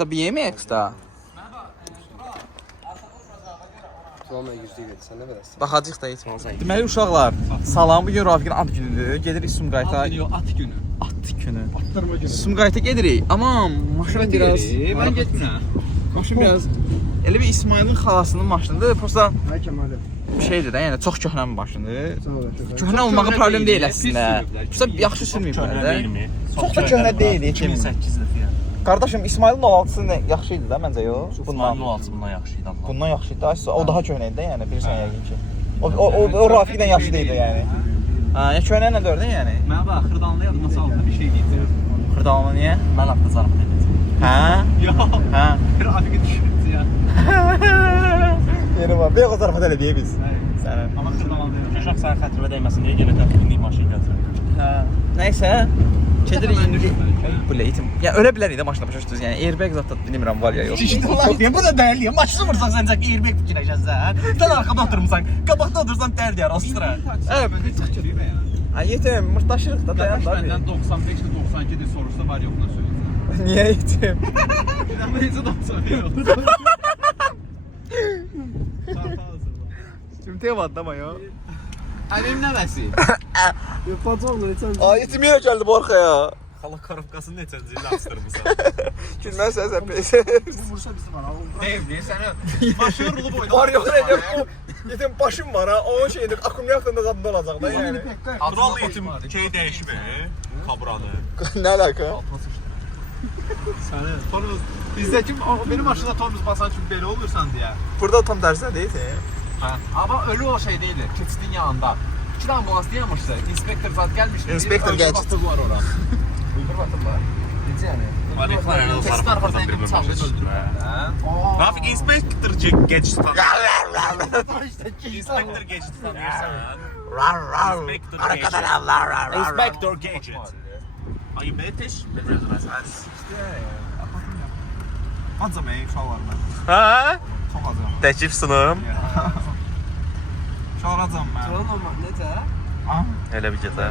da bir yeməyək da. Tuğamla yüzde geldi. Sen ne verirsin? Baxacaq da heç olmasa. Deməli uşaqlar, salam, bu gün Rafiqin ad günüdür. Gedirik Sumqayıta. At günü. At günü. Attırma günü. Sumqayıta gedirik. Amma maşın biraz Ben getmirəm. maşın biraz elə bir İsmailin xalasının maşınıdır. Prosta Hay Kemal'im. şeydir də, yəni çox köhnə bir maşındır. Sağ ol. Köhnə olmağı problem deyil əslində. Prosta yaxşı sürməyiblər də. Çox da köhnə deyil, yetim. 2008-dir yəni. Qardaşım İsmailin 06-sı yaxşı idi də məncə yox. Bundan 16 bundan yaxşı idi Allah. Bundan yaxşı idi. O daha köhnə idi də, yəni bilirsən yəqin ki. O Rafiqdən yaxşı deyildi yəni. Ha, ya köhnə ilə dördün yəni. Mən bax xırdanlı yadımda saldı bir şey deyəcəm. Xırdalama niyə? Mən haqda zarafat edəcəm. Hə? Yox. Hə. Rafiqi düşürdü ya. Yeri var. Beyaz zarafat elə deyə biz. Sənə. Amma xırdanlı deyil. Uşaq sənə xətrə dəyməsin deyə yenə tərtibli maşın gətirir. Hə. Nəysə. Gedirik indi. Bu leytim. Ya ölə bilər idi maşına başa düşdünüz. Yəni airbag zətdə bilmirəm var ya yox. Ya bu da dəyərli. Maşını vursan sən çək airbag fikirləşəsən. Sən arxada oturmusan, qabaqda otursan dərd yar astıra. Ay yetim, mırtdaşırıq da dayan da. Məndən 95-92-dir soruşsa var yoxuna söyləyəcəm. Niyə yetim? Amma heç 91 oldu. Kim tevat da ya? Əmim nəvəsi? Yapacağım lan sen. Ay yetim yenə gəldi bu arxaya. Xala karobkasını neçənci illə açdırmısan? Gülməz sən pes. Vursa bizi bana. Deyil, sənə maşın rulu boyda. Var yox edəm. Yetim başım var ha. O şeydir, akkumulyatorun zadında olacaq da yəni. Kral yetim şey dəyişmə. Kabranı. Nə əlaqə? Səni Tormuz bizdəki benim maşında Tormuz basan kimi belə olursan deyə. Burada tam tərsinə deyil. Hə. Amma ölü o şey deyil, keçidin yanında. 2 ambulans dayanmışdı. İnspektor zat gəlmişdi. İnspektor Ölü gəldi. batıb var ora. Uydur batıb var. Necə yəni? Varıqlar yəni Keçid arxasına bir çaldı öldürürlər. Rafik inspektor geç tutan. İnspektor geç tutan. İnspektor gadget. Ayı betiş. Ancaq mən uşaqlar mən. Hə? Çox acam. Təklif sunum. Çağıracam mən. Tamam necə? Elə bir gədə.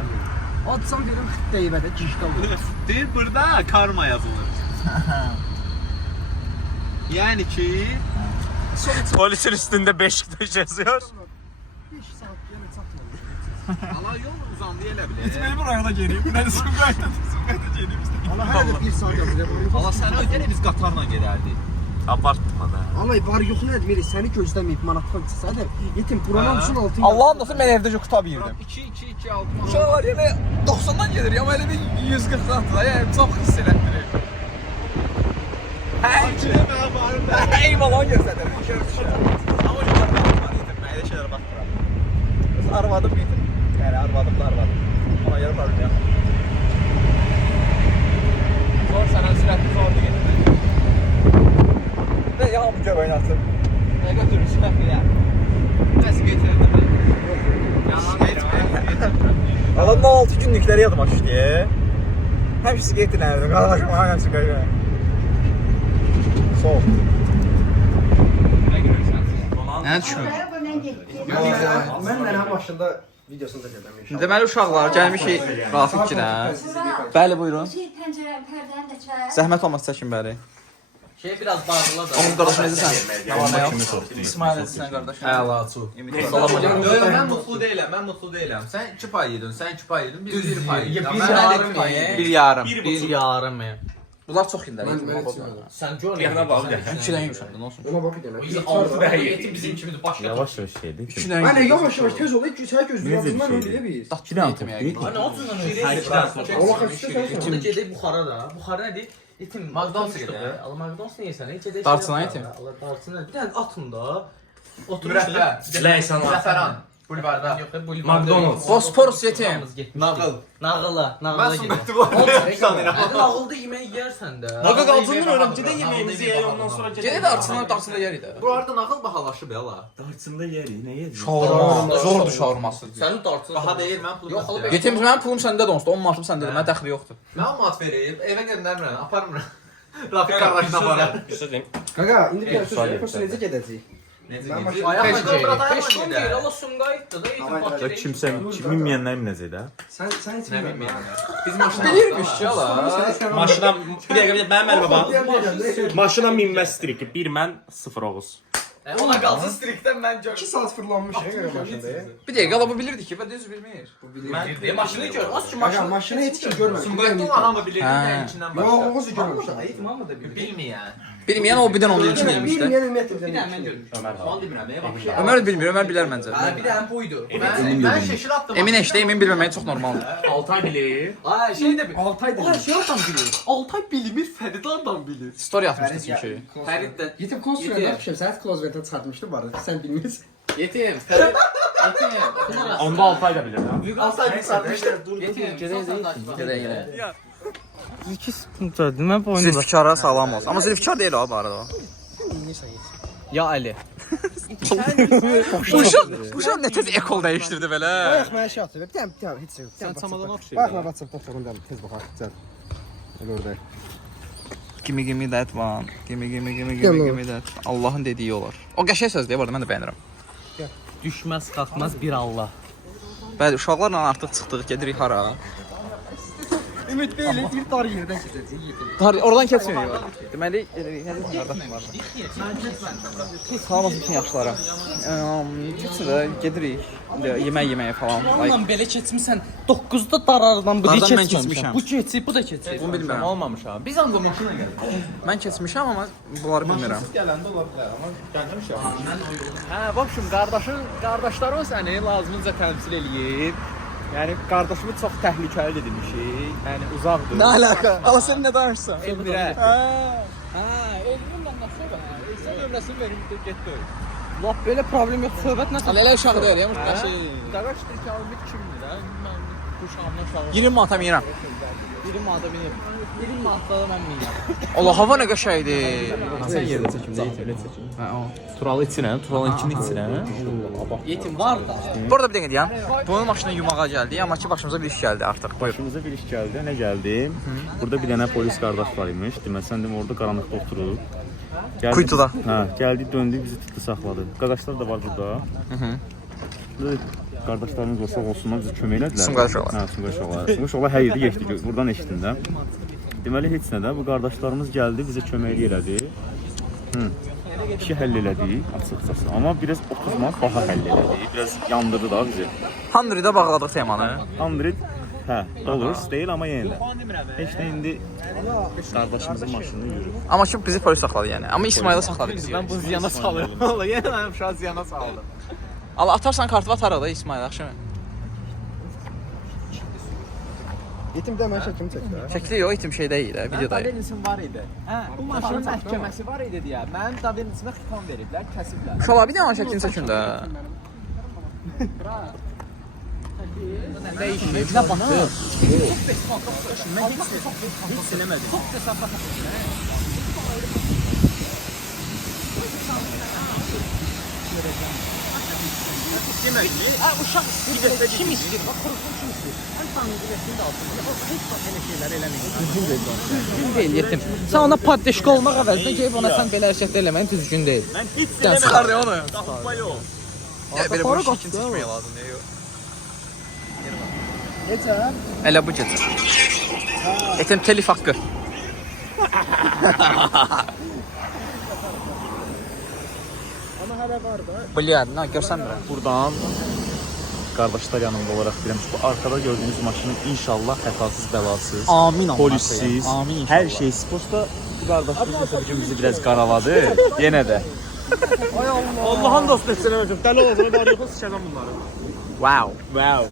Atsam benim deybədə cişdə olur. Deyir burada karma yazılır. Yəni ki, Polisin üstündə Beşiktaş yazıyor. 5 saat yenə çatmadı. Allah yol uzandı elə bilər. Gitmeli buraya da geleyim. Ben Sumqayıt'ta geleyim işte. Allah her de 1 saat yapacak. Allah səni ötərə biz qatarla gedərdik. Abartma da. Allah var yok ne etmeli seni gözlemeyip manatkan çıksadır. Yetim Kur'an'ın Ha. üçün altı. Allah'ın nasıl mən evdə kitab yeyirdim. 2 6 Uşaqlar yenə 90-dan gedir ya, elə bir 140-dan da, yəni çox hiss elətdirir. Eyvallah göstərir, düşər düşər. Amma uşaqlar var yetim, mən elə şeylərə baxmıram. Öz arvadım yetim, yəni arvadımla arvadım. Ona görə problem yox. Zor sənə sürətli zorlu getirmək. Və ya bu gör oynasın. Nə götürürsün bəfiyə? Nəsə getirdim mən. Yalan etmə. Adamda 6 günlükləri yadıma düşdü. Həmşisi getirlərdi, qardaşım, həmşisi qayır. Sol. Nə görürsən? Nə düşmür? Ben de başında videosunu da çekeceğim. Deməli uşaqlar, gəlmişik Rafiqginə. Bəli, buyurun. Pəncərə pərdəni də çək. Zəhmət olmasa çəkin bəri. Şey biraz bağlı da. Onun qardaşı necəsən? Nə var, nə yox? İsmail necəsən qardaş? Əlaçu. Salam Yox, aleyküm. mən mutlu deyiləm, mən mutlu deyiləm. Sən 2 pay yedin, sən 2 pay yedin, biz 1 pay yedik. biz Mən yarım 2 pay ye. yedim. Bir yarım. Bir yarım. Bunlar çox illər. Sən gör. Yanına bax bir də. 2-dən yemişəm, nə olsun? Ona bak demek. Biz 6 pay yedik, bizim kimidir başqa. Yavaş yavaş şeydi. 2-dən Aynen yavaş yavaş tez ol. İlk çay gözlüğü altından öyle biz. Datçıdan yetim yəqin. Ana 30 dan Allah kaçtı sen Şimdi gedib buxara da. Buxara nədir? Yetim McDonald's oturmuşduq gedir. da. Allah McDonald's nə yeyirsən? Heç gedək. Darçına yetim. Allah darçına. Bir dənə atın da. Mürəbbə. Ləysən Zəfəran. Bulvarda. Yox, bu McDonald's. Bosporus yetim. Nağıl. Nağıla, Mən nağıla gedib. Sumqayıtı var. Nağılda yemək yeyərsən də. Nağıl altından öyrəncədə yeməyimizi yeyir ondan sonra Gedək darçından yer idi. Bu arada nağıl bahalaşıb ya la. Darçında yeri, nə yedi? Şaurma, zordur şaurması. Sənin darçına. Baha deyil, mən pulum Yox, yoxdur. oğlum, Yetim mənim pulum səndə də onsuz, 10 manatım səndə də, mənə dəxli yoxdur. Mən mat verib, evə göndərmirəm, aparmıram. Rafik qardaşına aparır. Bir söz deyim. Kanka indi bir söz söyle. Necə gedəcəyik? Ayaqla qırada 5 gün deyir, Allah Sumqayıtdır da eğitim Davay, Bakıda. Kimsə bilməyənlər minəcək də. Sen hiç bilmiyorsun. Biz maşına bilirmiş ya la. Maşına bir dəqiqə mənim əlimə bax. Maşına minmə striki 1 mən 0 Oğuz. Ona qalsın strikdən mən 2 saat fırlanmış ya göre maşında. Bir dəqiqə la bu bilirdi ki, və düz bilmir. bilirdi. Maşını gör. Az ki Maşına maşını. maşını hiç kim görmedi. Sumqayıtda olan hamı bilirdi də içindən Yo başqa. Oğuz'u görmemiş. Eğitim hamı da bilir. Bilməyən. Bilməyən o birdən onun ilkin demiş də. Bilmeyen ümmet bir Bir tane. dənə mən görmüşəm. Sual demirəm, bax. Ömər də bilmir, Ömər bilər məncə. Ha, bir dənə buydu. Mən şeşir atdım. Emin eşdə, Emin bilməməyi çox normaldır. Altay bilir. Ay, şey də bir. 6 ay dedi. Şey adam bilir. Altay bilir, Fərid adam bilir. Story atmışdı bir şey. Fərid də. Yetim Close yapmışım. Sen Close Vent'e çıkartmıştın bu arada. Sen bilmiyorsun. Yetim. Fərid. Yetim. Onda Altay da bilir də. Büyük Altay bir satmışdır. Yetim. Gedə gələ. Mən bu Zülfikara salam olsun. Amma Zülfikar deyil o bu arada. Ya Ali. Uşaq nə tez ekol dəyişdirdi belə. Ayak maya şey atıyor. Tamam hiç yok. Sən çamadan oxşayır. Bakma WhatsApp'ta sorundan tez bakar. Güzel. Öyle orada. Gimme that one. Gimme that. Allahın dediyi olar. O qəşəng sözdür bu arada, mən də bəyənirəm. Düşməz, qalxmaz bir Allah. Bəli, uşaqlarla artıq çıxdıq, gedirik hara? Ümit Bey'le bir dar yerden gideceğiz. Oradan keçmiyor. Deməli, qardaşım var. Salam olsun bütün yaxşılara. Keçsə də gedirik. Yemək falan. Onunla belə keçmisən 9-da darardan bu Dardan mən keçməmişəm. keçmişəm. Bu keçib, bu da keçib. Bunu bilmirəm. Olmamış ha. Biz anda maşına gəldik. Mən keçmişəm amma bunları bilmirəm. Gələndə ola bilər, amma gəlmişəm. Hə, в общем, qardaşlarım səni lazımınca təmsil eləyir. Yəni qardaşımı çox təhlükəli demişik. Yəni uzaqdır. Nə əlaqə? Allah sən nə danışsan? Elmirə. Hə, Elmirlə nasıl bə? Sən ömrəsini verim getdi. Lap belə problem yox, söhbət nəsə. Elə uşaq deyil, yəni qaşı. Qardaşdır ki, alındı kimdir də? Mən quşağımdan uşağım. 20 manata minirəm. 20 manata minirəm. 20 manata da mən minirəm. Allah hava nə qəşəngdir. Sən yerdə çəkimdə yetim. Hə, o. Turalı içinə, Turalın ikini içinə. Yetim var da. Bu arada bir dəqiqə deyəm. Bunun maşını yumağa gəldi, amma ki başımıza bir iş gəldi artıq. Buyur. Başımıza bir iş gəldi. Nə gəldi? Burada bir dənə polis qardaş var imiş. Deməsən demə orada qaranlıqda oturub. Gəldi- Kuytuda. Hə, gəldi, döndü, bizi tutdu, saxladı. Qardaşlar da var burada. Burada qardaşlarımız olsa olsunlar bizi kömək elədilər. Sumqayıt uşaqlar. Hə, Sumqayıt uşaqlar. Sumqayıt uşaqlar hər yerdə getdi. Buradan eşitdim də. Deməli heç nə də bu qardaşlarımız gəldi, bizə kömək elədi. İşi həll elədi, açıq-açıq. Amma biraz 30 manat baha həll elədi. Biraz yandırdı da bizi. 100-də bağladıq temanı. 100 dollars deyil amma yenə də. Heç nə indi qardaşımızın maşını yürür. Amma ki bizi polis saxladı yəni. Amma İsmail'i saxladı bizi. Mən bunu ziyana salıyorum. Valla yenə mənim uşağı ziyana saldım. Allah atarsan kartı atarıq da İsmail yaxşımı? Yetim de hemen çekimi çekti. Şəkli yox, itim şey deyil də, videoda. Davinsin var idi. Hə, bu maşının məhkəməsi var idi deyə. Mənim Davinsinə xitam veriblər, kəsiblər. Uşaqlar bir dənə şəklini çəkin də. Dəyişib. Nə baxdı? Mən heç sinəmədim. Çox təsəffət Demək ki, uşaq istəyir, kim istəyir? Bax, qurulsun kim istəyir? Ən tanrı biləsini də alsın. Heç bax elə şeylər eləməyin. Düzgün deyil, yetim. Sən ona paddeşka olmaq əvəzinə gəlib ona sən belə hərəkət eləməyin düzgün deyil. Mən heç Sən çıxar onu. Qapı yox. Ya belə bu işi ikinci içməyə lazımdır. Yeter. Elə bu gecə. Yetim telif haqqı. Ama hala var da. Biliyər, nə görsənmirəm. Buradan qardaşlar yanımda olaraq deyirəm ki, bu arkada gördüyünüz maşının inşallah xətasız, bəlasız, Amin polissiz, Amin inşallah. hər şey sposta bu qardaşımız da bugün bizi biraz qaraladı. Yenə də. Allah'ın dostu etsin. Dəli olsun, var yoxsa sıçacam bunları. Wow. Wow.